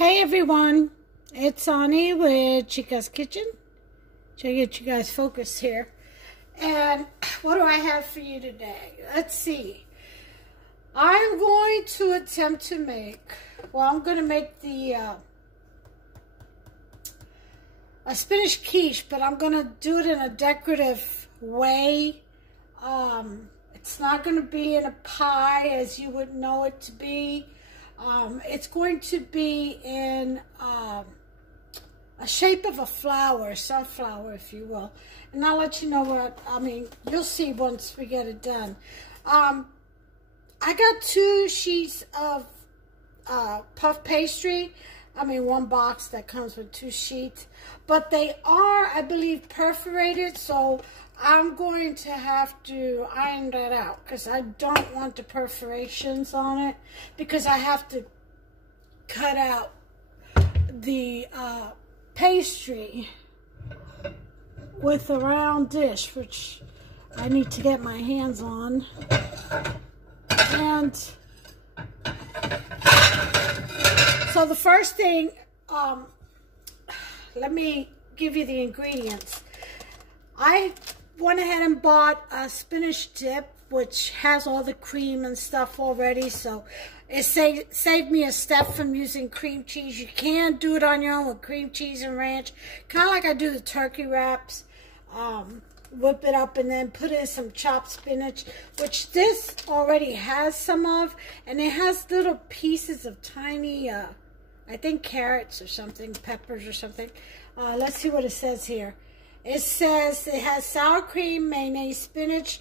Hey everyone, it's Ani with Chica's Kitchen. Try to get you guys focused here. And what do I have for you today? Let's see. I'm going to attempt to make, I'm going to make the a spinach quiche, but I'm going to do it in a decorative way. It's not going to be in a pie as you would know it to be. It's going to be in a shape of a flower, sunflower, if you will. And I'll let you know what, you'll see once we get it done. I got 2 sheets of puff pastry. One box that comes with 2 sheets. But they are, I believe, perforated, so I'm going to have to iron that out because I don't want the perforations on it, because I have to cut out the pastry with a round dish, which I need to get my hands on. And so the first thing, let me give you the ingredients. I went ahead and bought a spinach dip, which has all the cream and stuff already, so it saved me a step from using cream cheese. You can do it on your own with cream cheese and ranch, kind of like I do the turkey wraps. Whip it up and then put in some chopped spinach, which this already has some of, and it has little pieces of tiny, I think carrots or something, peppers or something. Let's see what it says here. It says it has sour cream, mayonnaise, spinach,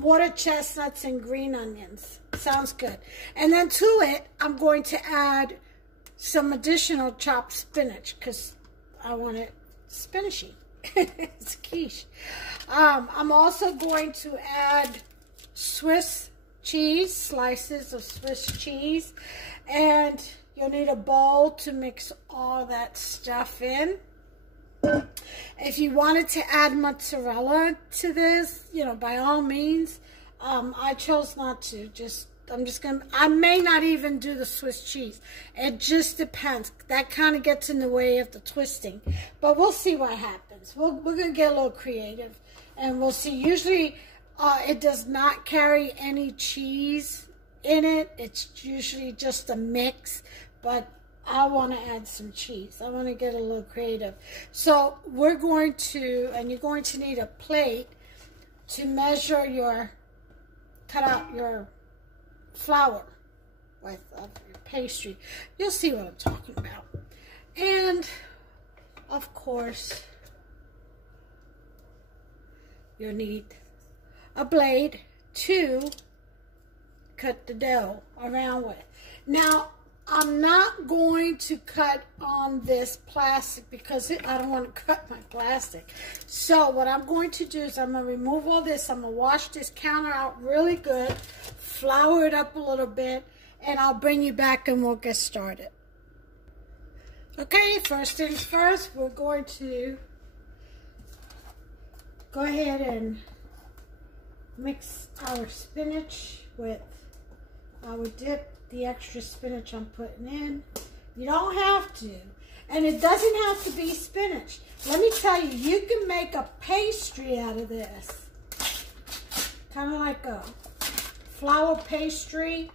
water chestnuts, and green onions. Sounds good. And then to it, I'm going to add some additional chopped spinach because I want it spinachy. It's quiche. I'm also going to add Swiss cheese, slices of Swiss cheese, and you'll need a bowl to mix all that stuff in. If you wanted to add mozzarella to this, by all means. I chose not to. I may not even do the Swiss cheese. It just depends. That kind of gets in the way of the twisting. But we'll see what happens. We're going to get a little creative. And we'll see. Usually, it does not carry any cheese in it. It's usually just a mix. But I want to add some cheese. I want to get a little creative. So we're going to, and you're going to need a plate to measure cut out your flour with your pastry. You'll see what I'm talking about. And of course, you'll need a blade to cut the dough around with. Now, I'm not going to cut on this plastic because I don't want to cut my plastic. So what I'm going to do is I'm going to remove all this. I'm going to wash this counter out really good, flour it up a little bit, and I'll bring you back and we'll get started. Okay, first things first, we're going to go ahead and mix our spinach with our dip. The extra spinach I'm putting in. You don't have to. And it doesn't have to be spinach. Let me tell you, you can make a pastry out of this. Kind of like a flour pastry.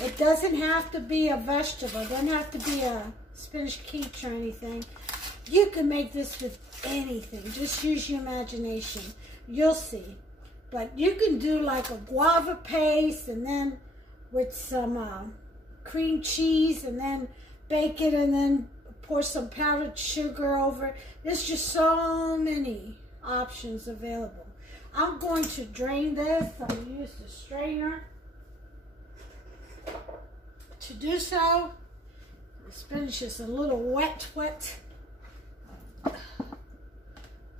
It doesn't have to be a vegetable. It doesn't have to be a spinach quiche or anything. You can make this with anything. Just use your imagination. You'll see. But you can do like a guava paste and then with some cream cheese and then bake it and then pour some powdered sugar over it. There's just so many options available. I'm going to drain this. I'm going to use the strainer to do so. The spinach is a little wet.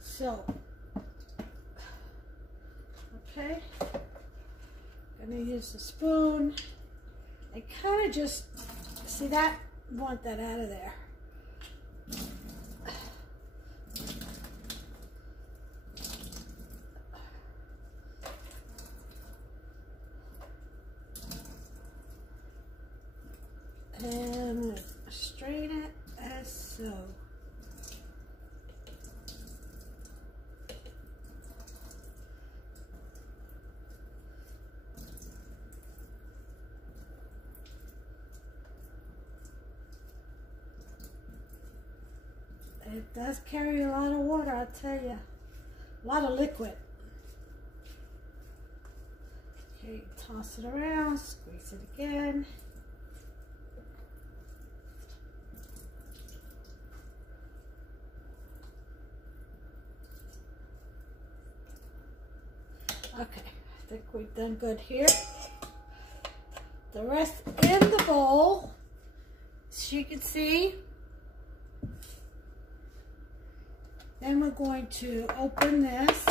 So, okay. I'm going to use the spoon. I kind of just, see that? Want that out of there. And straighten It does carry a lot of water, I'll tell you. A lot of liquid. Okay, toss it around, squeeze it again. Okay, I think we've done good here. The rest in the bowl, as you can see. Then we're going to open this.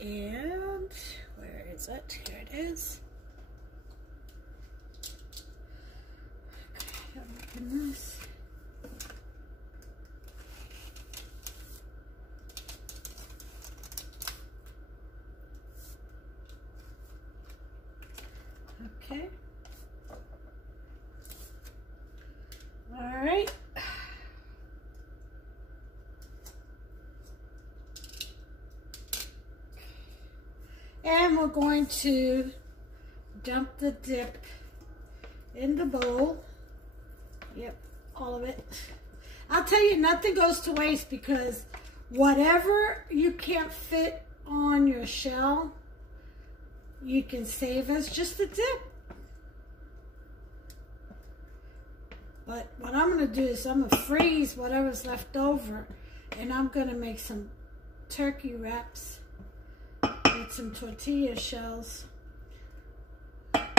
And where is it? Here it is. Okay, open this. Okay. All right. And we're going to dump the dip in the bowl. Yep, all of it. I'll tell you, nothing goes to waste because whatever you can't fit on your shell, you can save as just a dip. But what I'm going to do is I'm going to freeze whatever's left over, and I'm going to make some turkey wraps with some tortilla shells. That's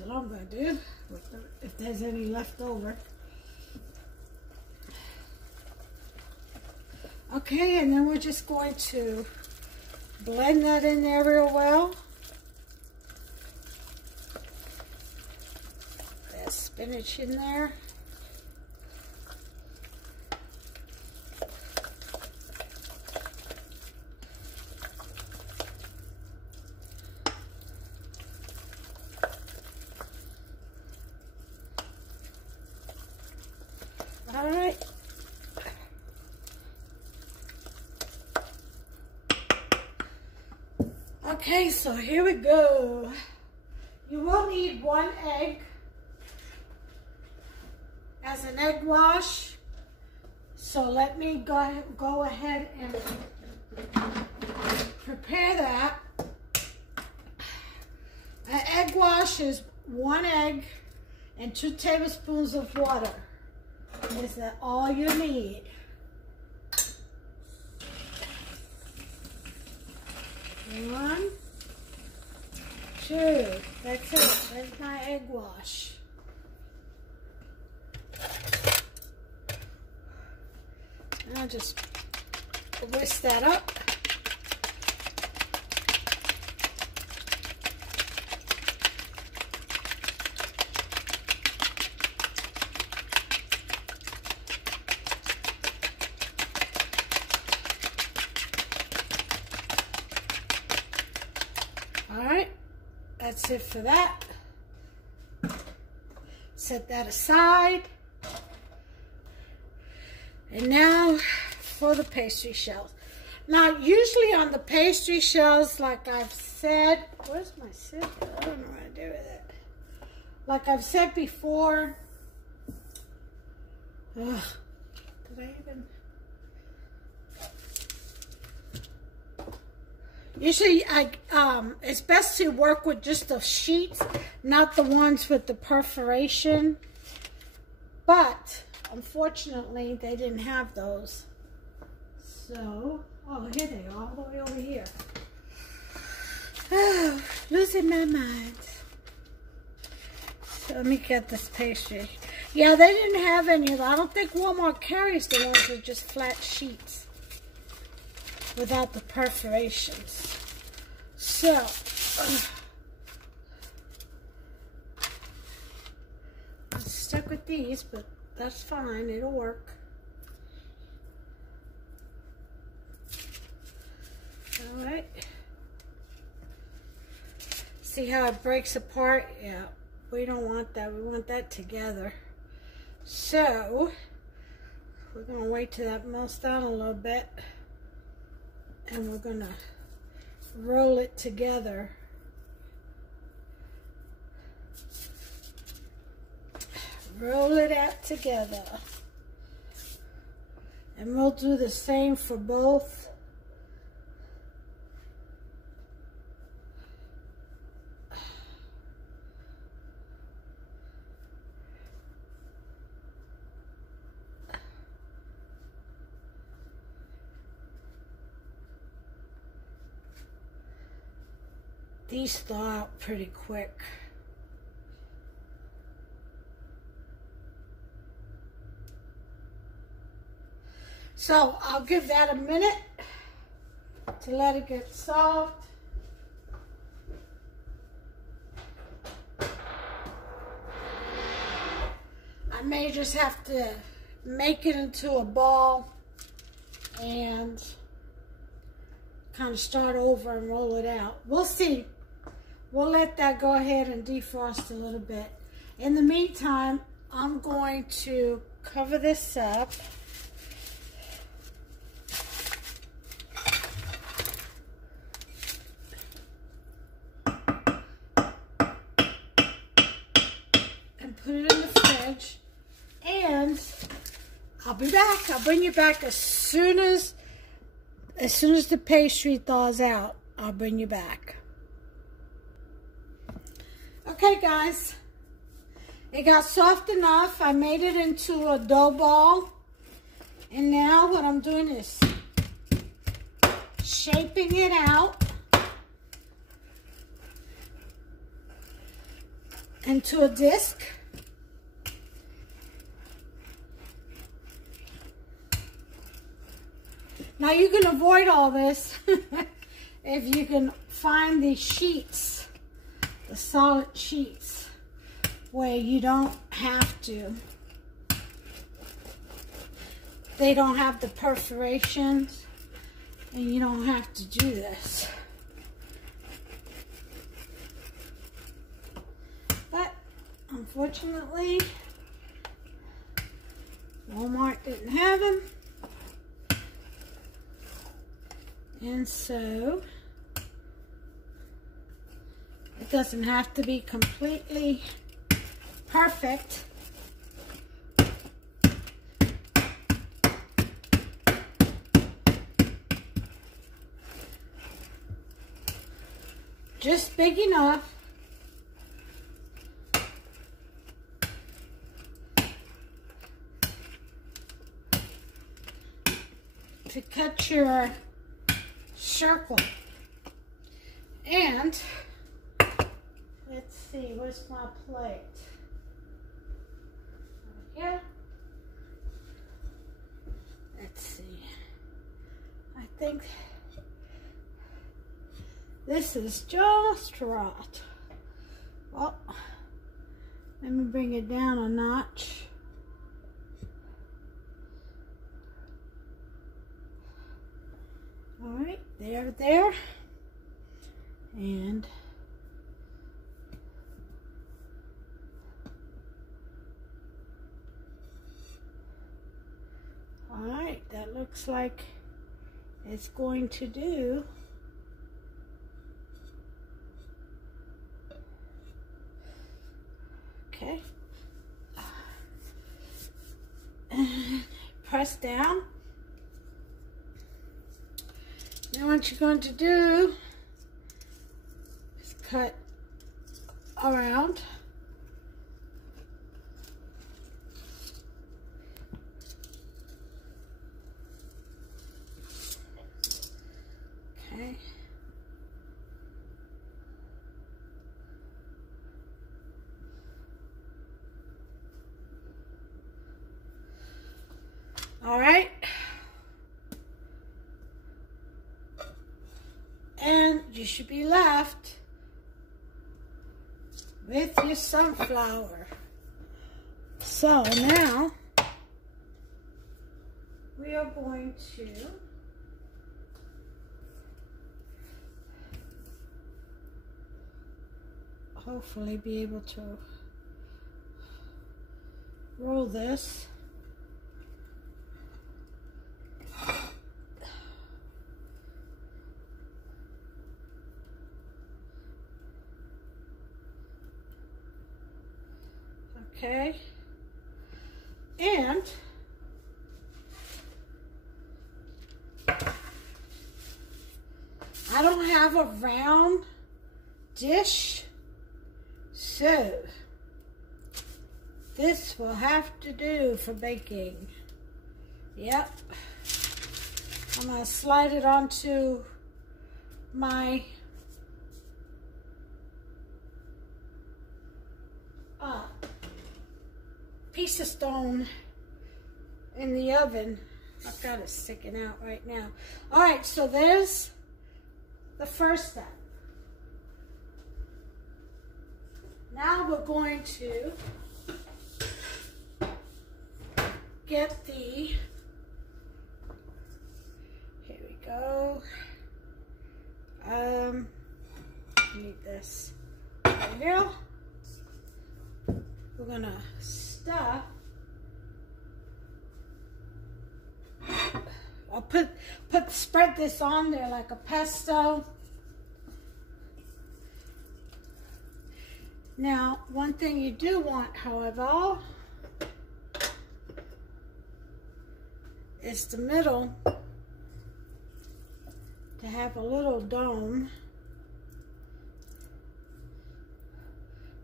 what I'm going to do, if there's any left over. Okay, and then we're just going to blend that in there real well. There's spinach in there. All right. Okay, so here we go. You will need 1 egg as an egg wash. So let me go ahead and prepare that. An egg wash is 1 egg and 2 tablespoons of water. Is that all you need? One, 2. That's it. That's my egg wash. And I'll just whisk that up. Alright, that's it for that. Set that aside. And now for the pastry shells. Now, usually on the pastry shells, like I've said, where's my scissors? I don't know what to do with it. Like I've said before, did I even? Usually, it's best to work with just the sheets, not the ones with the perforation. But, unfortunately, they didn't have those. So, oh, here they are, all the way over here. Oh, losing my mind. So, let me get this pastry. Yeah, they didn't have any of that. I don't think Walmart carries the ones with just flat sheets without the perforations. So, I'm stuck with these, but that's fine. It'll work. All right. See how it breaks apart? Yeah, we don't want that. We want that together. So, we're going to wait till that melts down a little bit. And we're going to roll it together. roll it out together. And we'll do the same for both. These thaw out pretty quick. So I'll give that a minute to let it get soft. I may just have to make it into a ball and kind of start over and roll it out. We'll see. We'll let that go ahead and defrost a little bit. In the meantime, I'm going to cover this up. And put it in the fridge. And I'll be back. I'll bring you back as soon as the pastry thaws out. I'll bring you back. Okay, guys, it got soft enough. I made it into a dough ball. And now what I'm doing is shaping it out into a disc. Now you can avoid all this if you can find the sheets, the solid sheets, where you don't have to. They don't have the perforations, and you don't have to do this. But unfortunately, Walmart didn't have them. And so, it doesn't have to be completely perfect. Just big enough to cut your circle. And let's see, where's my plate? Yeah. Let's see. I think this is just right. Well, let me bring it down a notch. All right, there. And all right, that looks like it's going to do. Okay. And press down. Now what you're going to do is cut around. Okay. All right. And you should be left with your sunflower. So now we are going to hopefully be able to roll this. Okay, And I don't have a round dish, so this will have to do for baking. Yep. I'm going to slide it onto my piece of stone in the oven. I've got it sticking out right now. All right, so there's the first step. Now we're going to get the, here we go. Need this. There we go. We're gonna stuff. I'll spread this on there like a pesto. Now, one thing you do want, however, is the middle to have a little dome.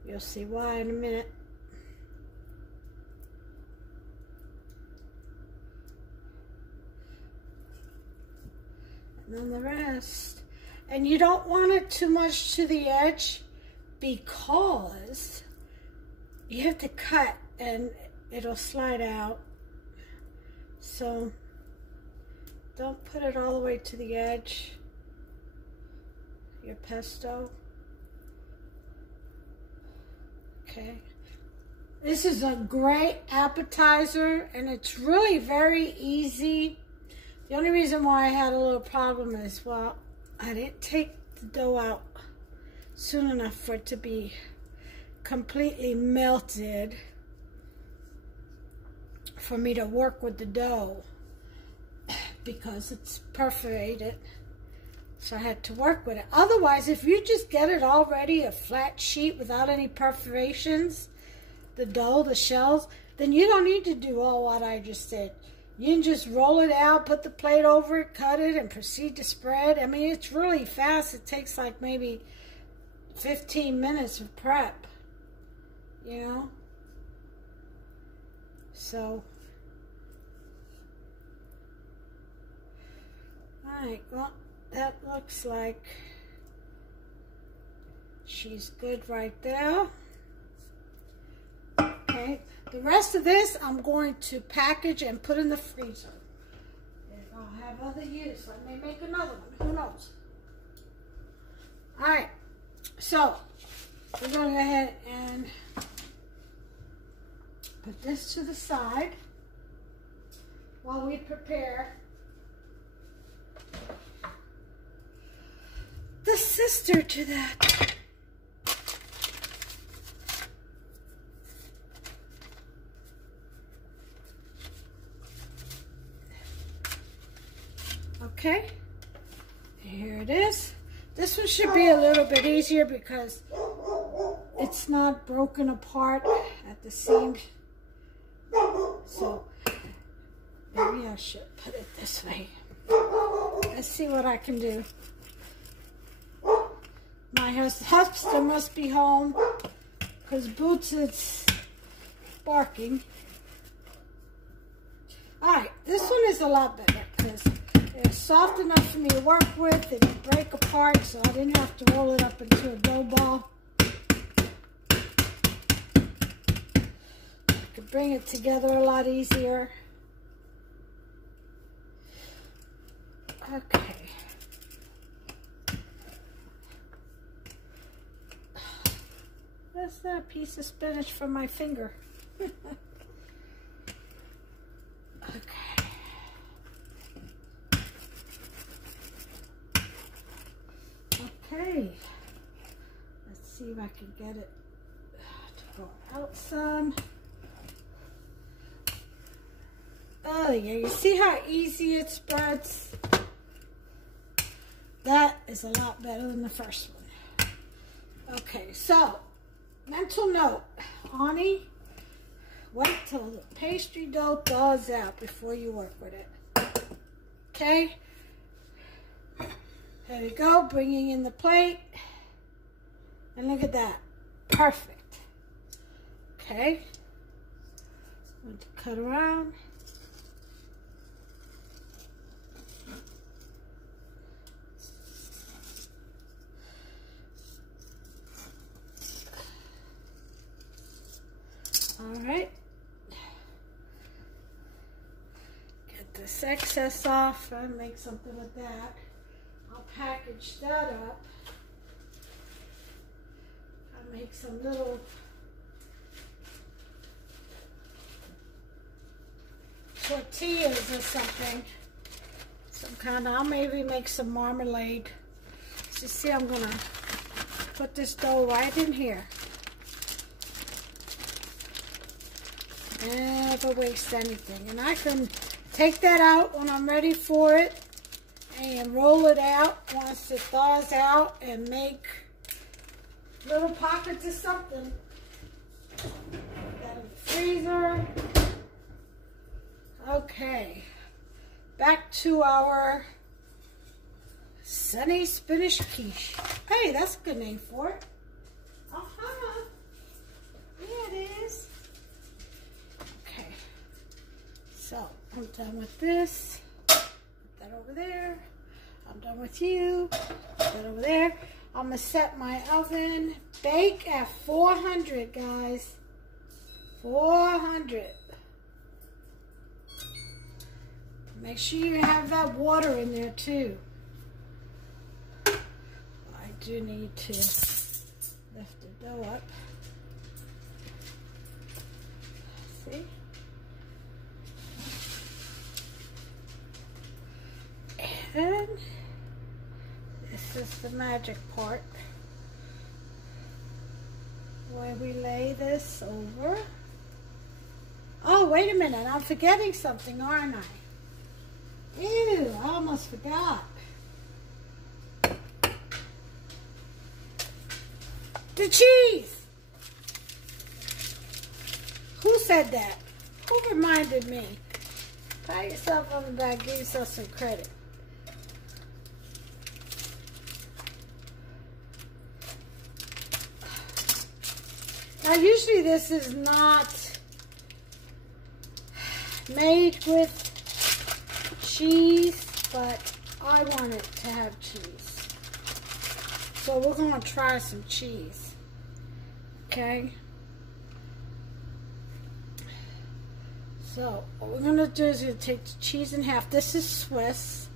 You'll see why in a minute. And then the rest. And you don't want it too much to the edge because you have to cut and it'll slide out. So don't put it all the way to the edge, your pesto. Okay. This is a great appetizer and it's really very easy. The only reason why I had a little problem is, well, I didn't take the dough out soon enough for it to be completely melted for me to work with the dough because it's perforated. So I had to work with it. Otherwise, if you just get it already a flat sheet without any perforations, the dough, the shells, then you don't need to do all what I just did. You can just roll it out, put the plate over it, cut it, and proceed to spread. I mean, it's really fast. It takes like maybe 15 minutes of prep, you know? So, all right, well, that looks like she's good right there. Okay, the rest of this I'm going to package and put in the freezer. And I'll have other use. I may make another one, who knows? All right, so we're going to go ahead and put this to the side while we prepare the sister to that. Okay, here it is. This one should be a little bit easier because it's not broken apart at the seams. So maybe I should put it this way. Let's see what I can do. My husband must be home because Boots is barking. Alright, this one is a lot better because it's soft enough for me to work with. It didn't break apart, so I didn't have to roll it up into a dough ball. I could bring it together a lot easier. Okay. That's that piece of spinach from my finger. Okay. Okay. Let's see if I can get it to go out some. Oh yeah, you see how easy it spreads? That is a lot better than the first one. Okay, so mental note, Ani, Wait till the pastry dough thaws out before you work with it. Okay? There we go, bringing in the plate. And look at that. Perfect. Okay? I'm going to cut around. Alright. Get this excess off and make something with that. I'll package that up. I'll make some little tortillas or something. Some kind of, I'll maybe make some marmalade. So see, I'm gonna put this dough right in here. Never waste anything. And I can take that out when I'm ready for it and roll it out once it thaws out and make little pockets of something. Put that in the freezer. Okay. Back to our sunny spinach quiche. Hey, that's a good name for it. Uh-huh. Yeah, it is. Okay. So, I'm done with this. Put that over there. I'm done with you. Put that over there. I'm going to set my oven. Bake at 400, guys. 400. Make sure you have that water in there, too. I do need to lift the dough up. See? And this is the magic part, where we lay this over. Oh, wait a minute, I'm forgetting something, aren't I? Ew, I almost forgot. The cheese! Who said that? Who reminded me? Pat yourself on the back, give yourself some credit. Now, usually this is not made with cheese, but I want it to have cheese. So we're going to try some cheese. Okay? So what we're going to do is we're going to take the cheese in half. This is Swiss,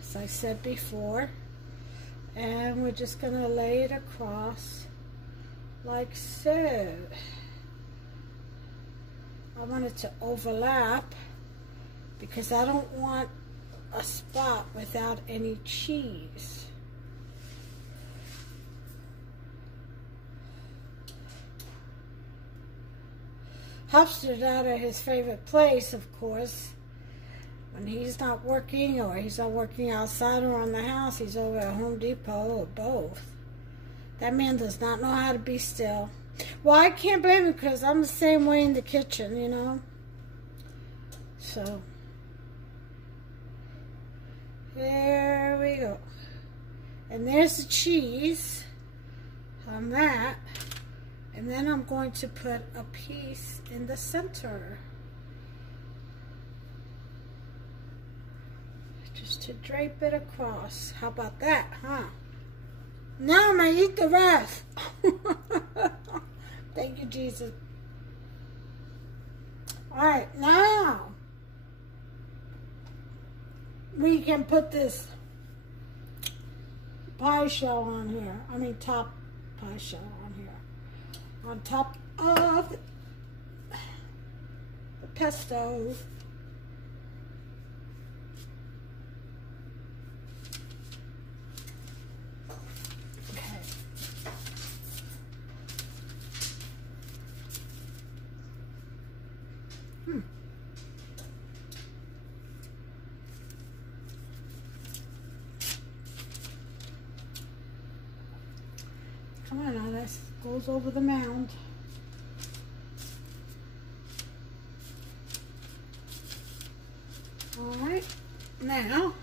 as I said before. And we're just going to lay it across like so. I want it to overlap because I don't want a spot without any cheese. Hubster's out at his favorite place, of course. When he's not working, or he's not working outside or on the house, he's over at Home Depot, or both. That man does not know how to be still. Well, I can't blame him because I'm the same way in the kitchen, you know. So, there we go. And there's the cheese on that. And then I'm going to put a piece in the center. Just to drape it across. How about that, huh? Now I'm going to eat the rest. Thank you, Jesus. Alright, now we can put this pie shell on here. I mean, top pie shell on here. On top of the pesto. Come on now, this goes over the mound. Now,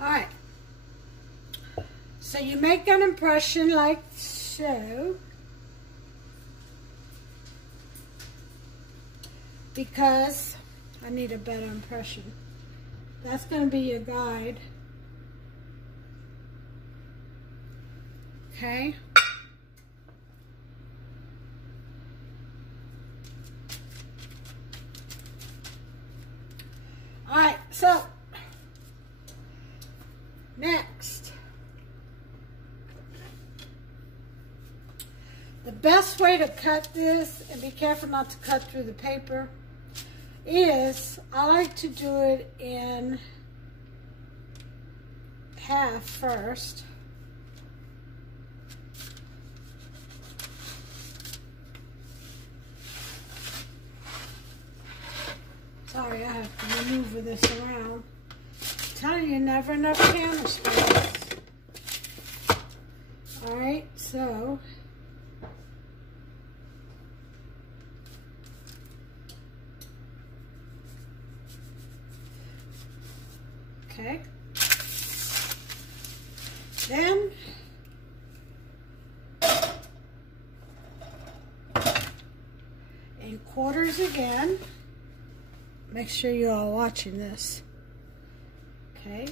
alright, so you make an impression like so, because I need a better impression. That's going to be your guide. Okay. Alright, so next, the best way to cut this, and be careful not to cut through the paper, is I like to do it in half first. Sorry, I have to maneuver this around. I'm telling you, never enough camera space. Alright, so okay. Then in quarters again. Make sure you're all watching this. Okay.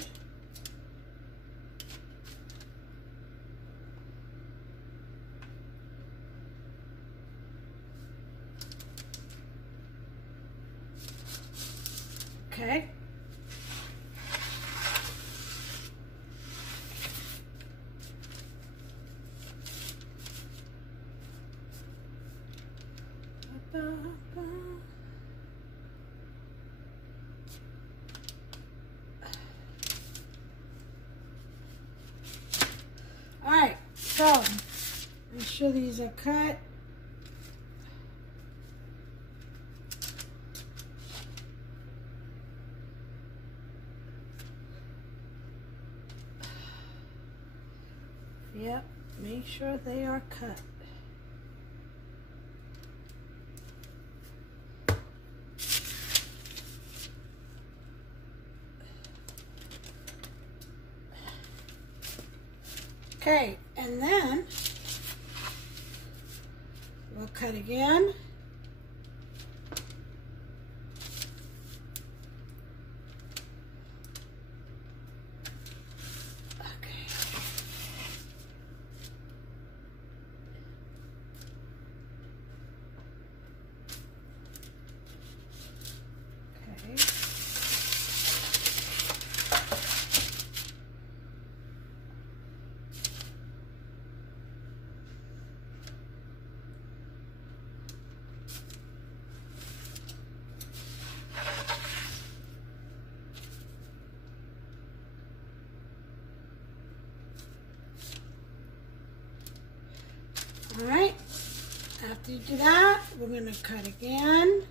Okay. Alright, so make sure these are cut. Yep, make sure they are cut. Okay, and then we'll cut again. Alright, after you do that, we're going to cut again.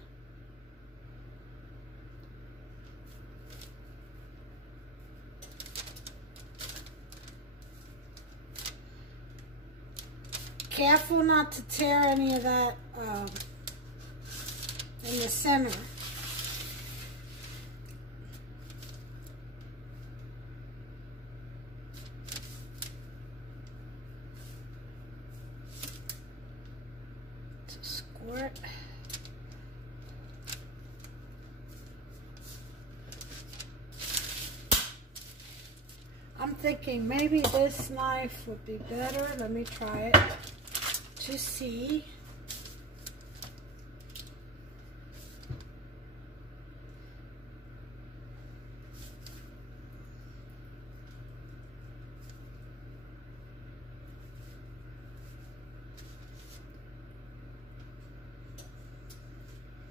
Careful not to tear any of that in the center. Squirt. I'm thinking maybe this knife would be better. Let me try it to see.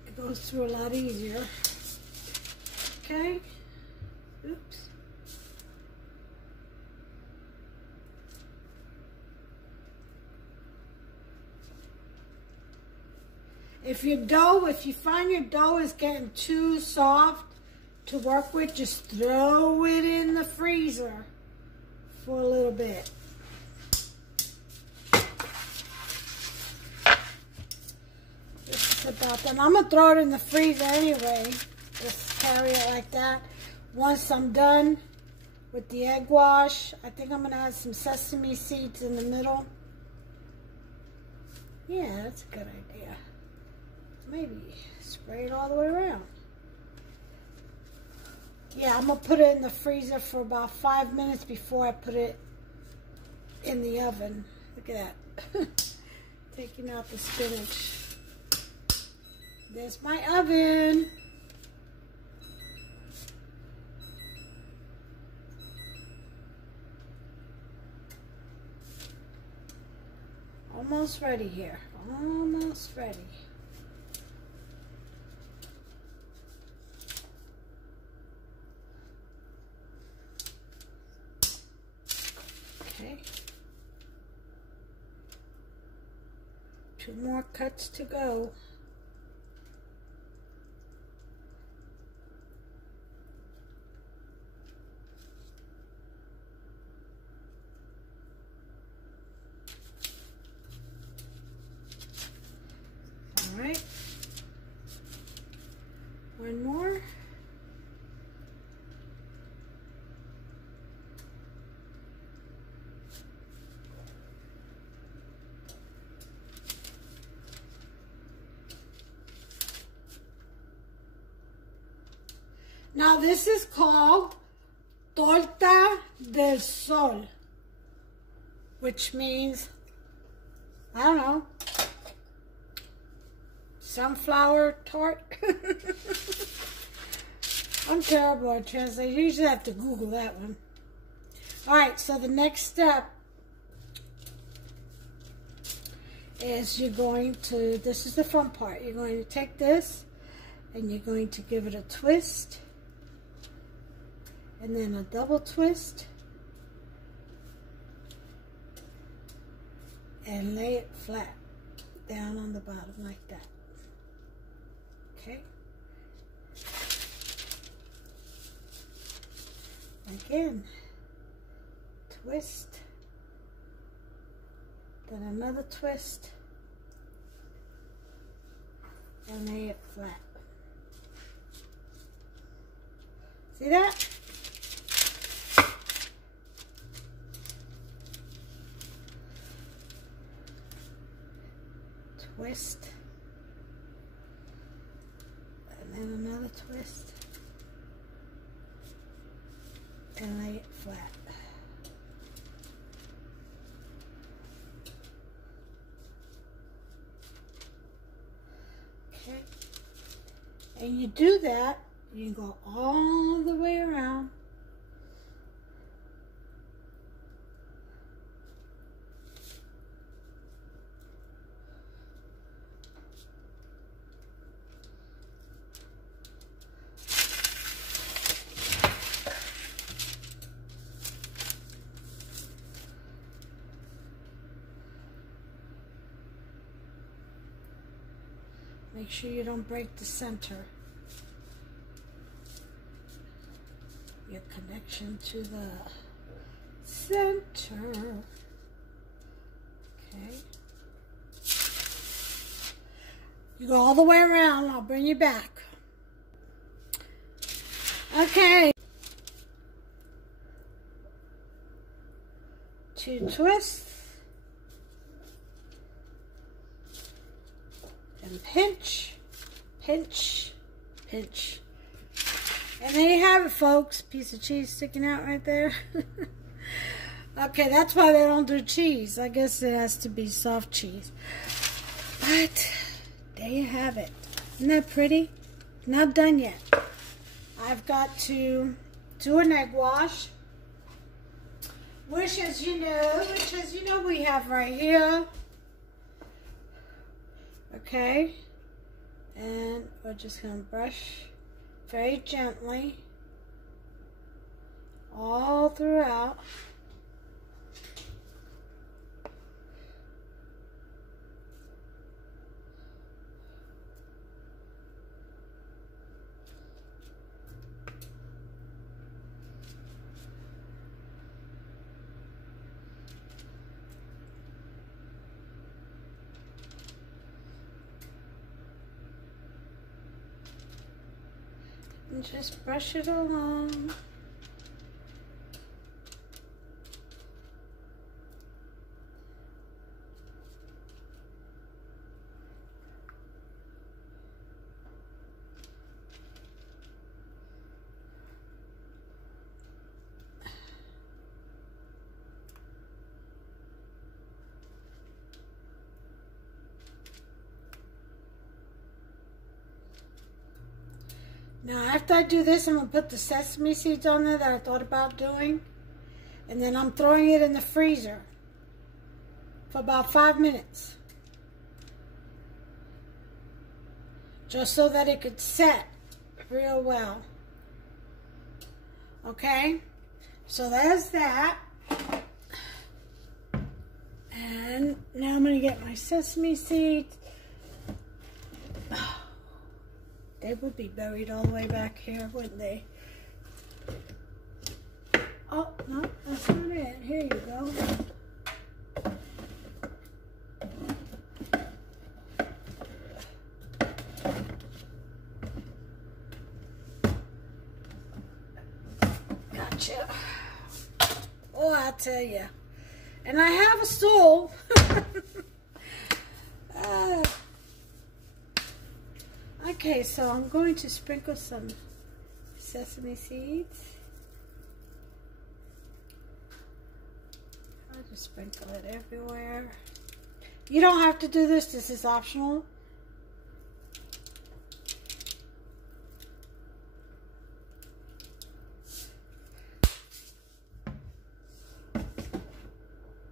It goes through a lot easier. Okay. Oops. If you find your dough is getting too soft to work with, just throw it in the freezer for a little bit. This is about done. I'm going to throw it in the freezer anyway. Just carry it like that. Once I'm done with the egg wash, I think I'm going to add some sesame seeds in the middle. Yeah, that's a good idea. Maybe spray it all the way around. Yeah, I'm going to put it in the freezer for about 5 minutes before I put it in the oven. Look at that. Taking out the spinach. There's my oven. Almost ready here. Almost ready. Okay. 2 more cuts to go. All right. 1 more. Now this is called torta del sol, which means, I don't know, sunflower tart. I'm terrible at translation. You usually have to Google that one. Alright, so the next step is you're going to, this is the fun part, you're going to take this and you're going to give it a twist. And then a double twist. And lay it flat down on the bottom like that. Okay. Again. Twist. Then another twist. And lay it flat. See that? Twist, and then another twist, and lay it flat. Okay, and you do that, you can go all the way around. Make sure you don't break the center. Your connection to the center. Okay. You go all the way around. I'll bring you back. Okay. 2 twists. And pinch, pinch, pinch. And there you have it, folks. Piece of cheese sticking out right there. Okay, that's why they don't do cheese. I guess it has to be soft cheese. But there you have it. Isn't that pretty? Not done yet. I've got to do an egg wash, which as you know we have right here. Okay, and we're just going to brush very gently all throughout. And just brush it along. Now after I do this, I'm going to put the sesame seeds on there that I thought about doing. And then I'm throwing it in the freezer for about 5 minutes. Just so that it could set real well. Okay? So there's that. And now I'm going to get my sesame seeds. They would be buried all the way back here, wouldn't they? Oh, no, that's not it. Here you go. Gotcha. Oh, I'll tell you. And I have a stool. Okay, so I'm going to sprinkle some sesame seeds. I'll just sprinkle it everywhere. You don't have to do this. This is optional.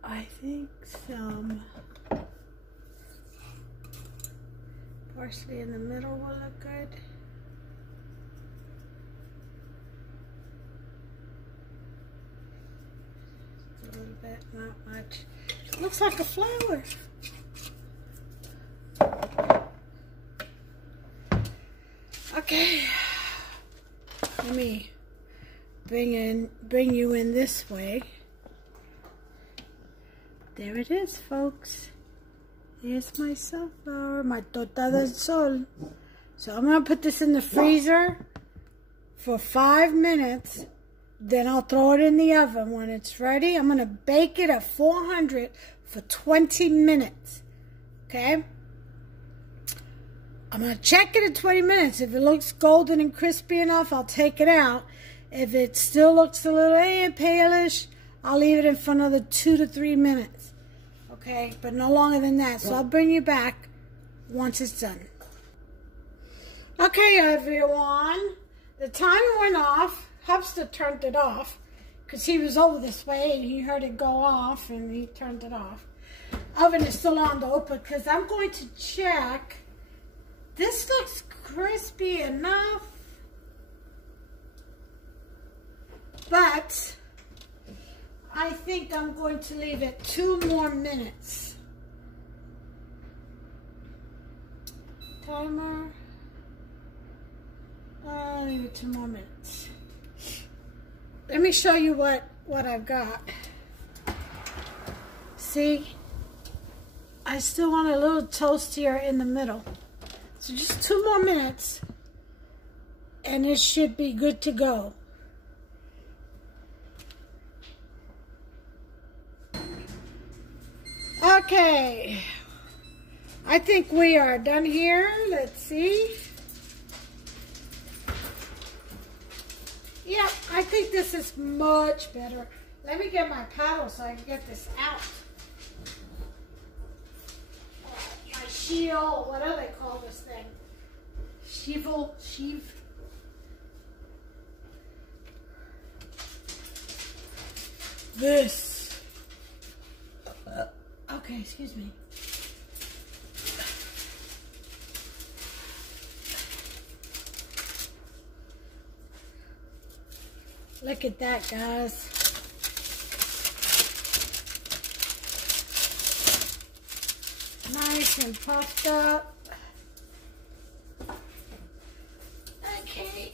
I think some parsley in the middle will look good. A little bit, not much. It looks like a flower. Okay. Let me bring you in this way. There it is, folks. Here's my sunflower, my torta del sol. So I'm going to put this in the freezer for 5 minutes. Then I'll throw it in the oven. When it's ready, I'm going to bake it at 400 for 20 minutes. Okay? I'm going to check it in 20 minutes. If it looks golden and crispy enough, I'll take it out. If it still looks a little palish, I'll leave it in for another 2 to 3 minutes. Okay, but no longer than that. So I'll bring you back once it's done. Okay, everyone. The timer went off. Hubster turned it off because he was over this way and he heard it go off and he turned it off. Oven is still on to open because I'm going to check. This looks crispy enough, but I think I'm going to leave it 2 more minutes. Timer. I'll leave it 2 more minutes. Let me show you what I've got. See? I still want a little toastier in the middle. So just 2 more minutes and it should be good to go. Okay, I think we are done here. Let's see. Yeah, I think this is much better. Let me get my paddle so I can get this out. My shield, what do they call this thing? Sheave. This. Okay, excuse me. Look at that, guys. Nice and puffed up. Okay.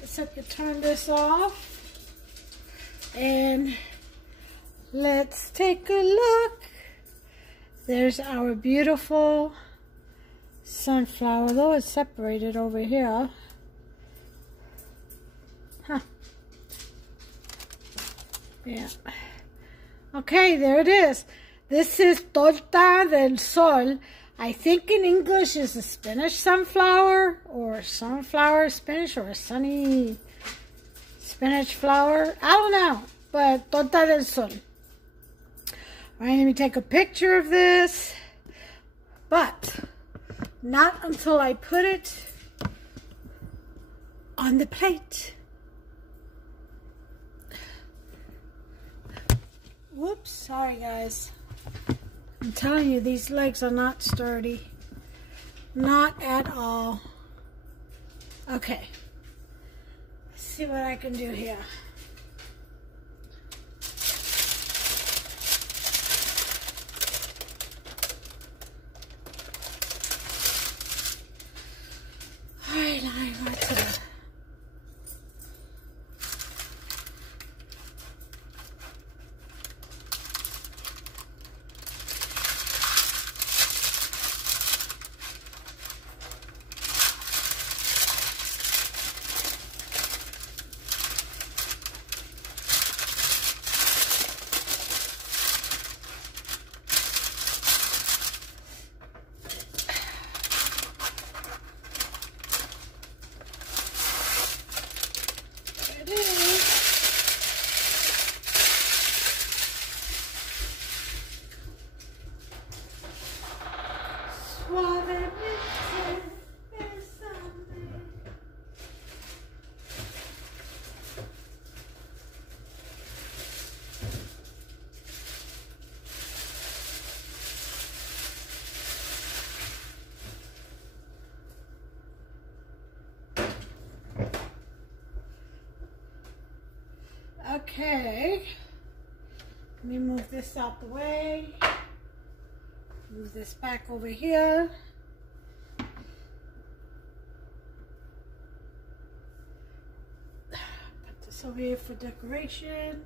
Let's have to turn this off. And let's take a look. There's our beautiful sunflower, though it's separated over here. Yeah. Okay, there it is. This is torta del sol. I think in English is a spinach sunflower, or sunflower spinach, or a sunny spinach flower. I don't know, but torta del sol. All right, let me take a picture of this, but not until I put it on the plate. Whoops, sorry guys. I'm telling you, these legs are not sturdy. Not at all. Okay. Let's see what I can do here. Alright, I want to... Okay, let me move this out the way, move this back over here. Put this over here for decoration.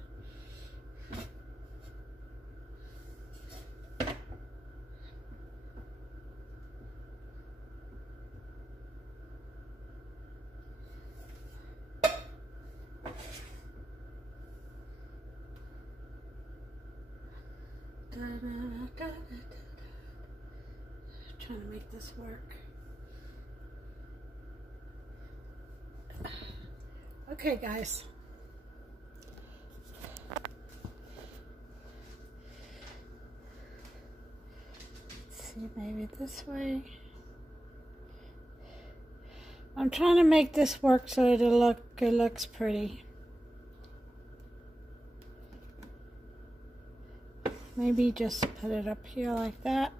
Trying to make this work. Okay, guys. Let's see, maybe this way. I'm trying to make this work so it looks pretty. Maybe just put it up here like that.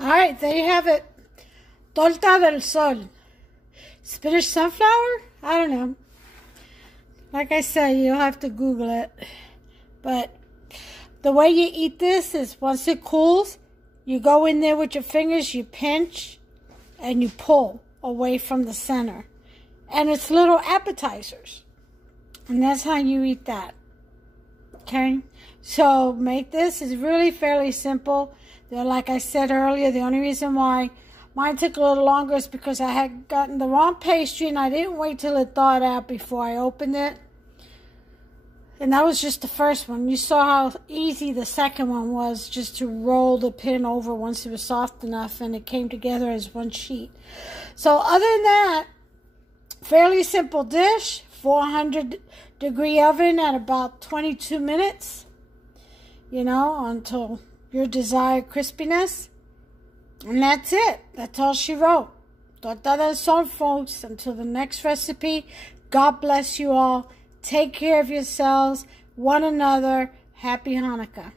All right, there you have it. Torta del sol. Spinach sunflower? I don't know. Like I said, you'll have to Google it. But the way you eat this is once it cools, you go in there with your fingers, you pinch, and you pull away from the center. And it's little appetizers. And that's how you eat that. Okay? So make this. It's really fairly simple. Like I said earlier, the only reason why mine took a little longer is because I had gotten the wrong pastry and I didn't wait till it thawed out before I opened it. And that was just the first one. You saw how easy the second one was, just to roll the pin over once it was soft enough and it came together as one sheet. So other than that, fairly simple dish. 400-degree oven at about 22 minutes. You know, until your desired crispiness. And that's it. That's all she wrote. Torta del sol, folks. Until the next recipe, God bless you all. Take care of yourselves, one another. Happy Hanukkah.